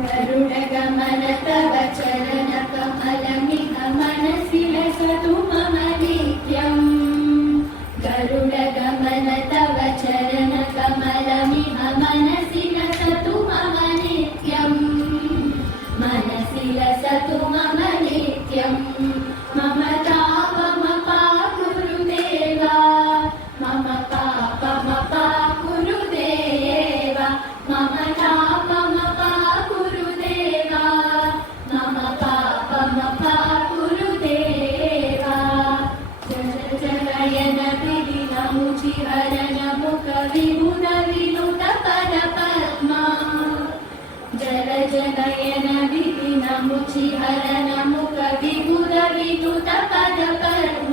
गरुडगमन तव चरणकमलमिह मनसि लसतु मम नित्यम् गरुडगमन तव चरणकमलमिह मनसि लसतु मम नित्यम् मनसि लसतु मम नित्यम् मम तापमपाकुरु देवा मम पापमपाकुरु देवा मम तापमपाकुरु देवा मम पापमपाकुरु देवा जय जयन विधिनमुचिहरण मुख विमुन विनुत पद पद्मा जय जनयन विधिनमुचिहरण मुख विमुन विनुत पद पद्मा